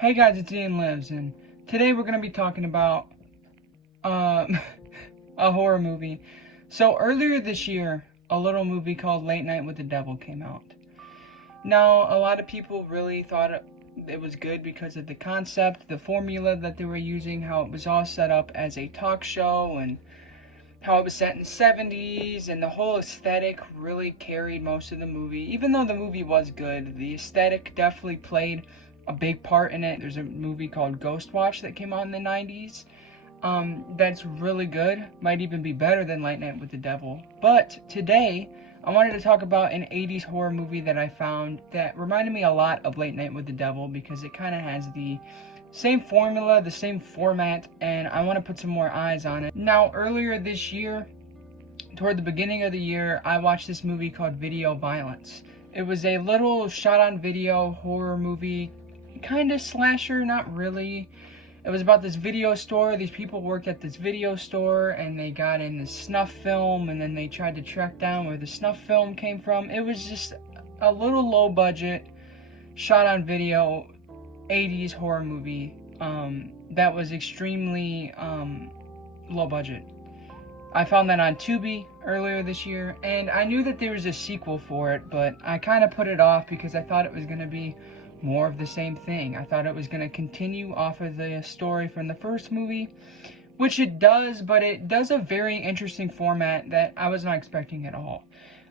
Hey guys, it's Ian Lives, and today we're going to be talking about uh, a horror movie. So earlier this year, a little movie called Late Night with the Devil came out. Now, a lot of people really thought it was good because of the concept, the formula that they were using, how it was all set up as a talk show, and how it was set in the 70s, and the whole aesthetic really carried most of the movie. Even though the movie was good, the aesthetic definitely played a big part in it. There's a movie called Ghost Watch that came out in the 90s. That's really good. Might even be better than Late Night with the Devil. But today, I wanted to talk about an 80s horror movie that I found that reminded me a lot of Late Night with the Devil because it kind of has the same formula, the same format, and I want to put some more eyes on it. Now, earlier this year, toward the beginning of the year, I watched this movie called Video Violence. It was a little shot-on-video horror movie, kind of slasher, not really. It was about this video store. These people worked at this video store, and they got in this snuff film, and then they tried to track down where the snuff film came from. It was just a little low-budget, shot-on-video 80s horror movie that was extremely low budget. I found that on Tubi earlier this year, and I knew that there was a sequel for it, but I kind of put it off because I thought it was going to be more of the same thing. I thought it was going to continue off of the story from the first movie, which it does, but it does a very interesting format that I was not expecting at all.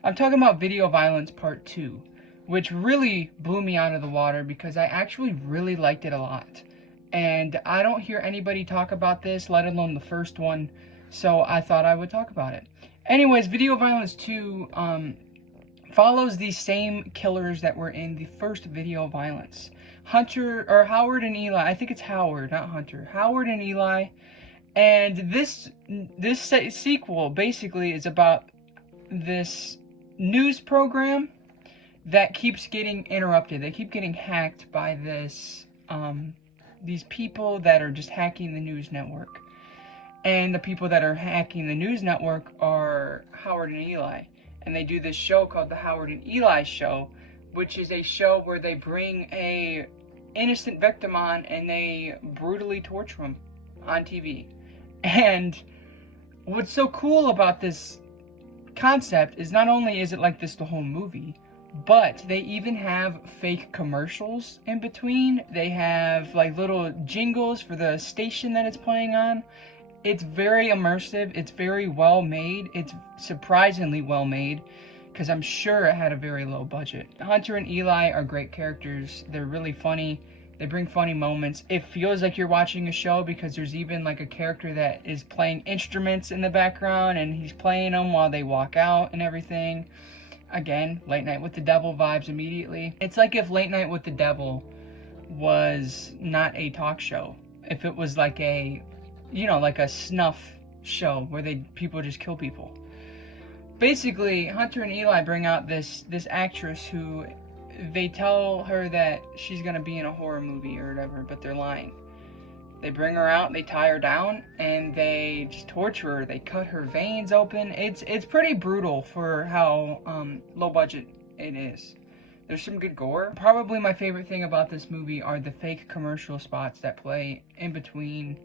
I'm talking about Video Violence Part 2, which really blew me out of the water because I actually really liked it a lot. And I don't hear anybody talk about this, let alone the first one, so I thought I would talk about it. Anyways, Video Violence 2 follows the same killers that were in the first Video Violence. Howard and Eli, I think it's Howard, not Hunter. Howard and Eli. And this sequel basically is about this news program that keeps getting interrupted. They keep getting hacked by these people that are just hacking the news network. And the people that are hacking the news network are Howard and Eli. And they do this show called the Howard and Eli Show, which is a show where they bring a innocent victim on and they brutally torture him on TV. And what's so cool about this concept is not only is it like this the whole movie, but they even have fake commercials in between. They have like little jingles for the station that it's playing on. It's very immersive. It's very well made. It's surprisingly well made because I'm sure it had a very low budget. Hunter and Eli are great characters. They're really funny. They bring funny moments. It feels like you're watching a show because there's even like a character that is playing instruments in the background and he's playing them while they walk out and everything. Again, Late Night with the Devil vibes immediately. It's like if Late Night with the Devil was not a talk show. If it was like a, like a snuff show where people just kill people. Basically, Hunter and Eli bring out this actress who they tell her that she's gonna be in a horror movie or whatever, but they're lying. They bring her out, they tie her down, and they just torture her. They cut her veins open. It's pretty brutal for how low budget it is. There's some good gore. Probably my favorite thing about this movie are the fake commercial spots that play in between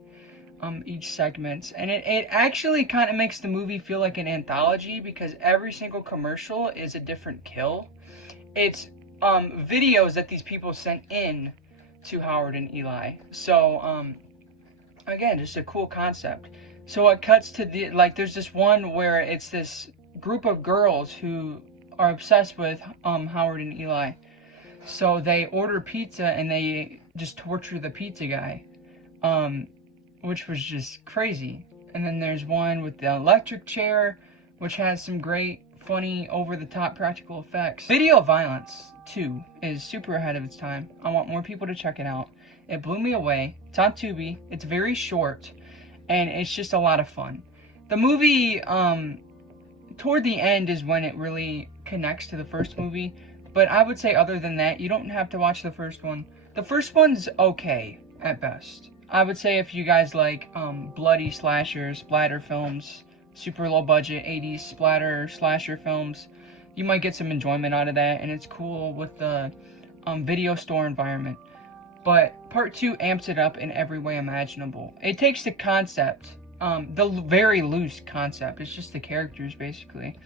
each segment. And it actually kind of makes the movie feel like an anthology because every single commercial is a different kill. It's videos that these people sent in to Howard and Eli. So, again, just a cool concept. So it cuts to there's this one where it's this group of girls who are obsessed with Howard and Eli. So they order pizza and they just torture the pizza guy, which was just crazy. And then there's one with the electric chair, which has some great, funny, over-the-top practical effects. Video Violence 2 is super ahead of its time. I want more people to check it out. It blew me away. It's on Tubi. It's very short, and it's just a lot of fun. The movie, toward the end is when it really connects to the first movie, but I would say other than that, you don't have to watch the first one. The first one's okay, at best. I would say if you guys like bloody slashers, splatter films, super low budget 80s splatter slasher films, you might get some enjoyment out of that, and it's cool with the video store environment. But part 2 amps it up in every way imaginable. It takes the concept, the very loose concept, it's just the characters basically,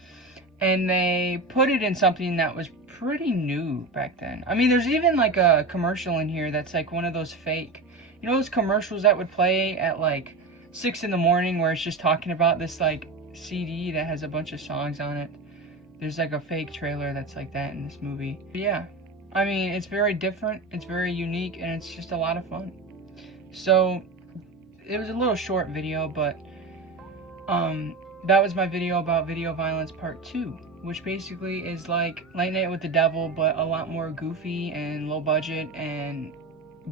and they put it in something that was pretty new back then. I mean, there's even like a commercial in here that's like one of those fake, you know those commercials that would play at like 6 in the morning where it's just talking about this like CD that has a bunch of songs on it. There's like a fake trailer that's like that in this movie. But yeah, I mean, it's very different, it's very unique, and it's just a lot of fun. So it was a little short video, but that was my video about video violence part 2, which basically is like Late Night with the Devil, but a lot more goofy and low budget and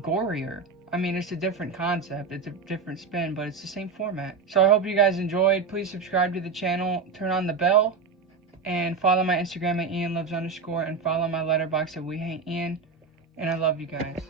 gorier. I mean, it's a different concept, it's a different spin, but it's the same format. So I hope you guys enjoyed. Please subscribe to the channel, turn on the bell, and follow my Instagram at IanLives_, and follow my Letterboxd at wehateian. And I love you guys.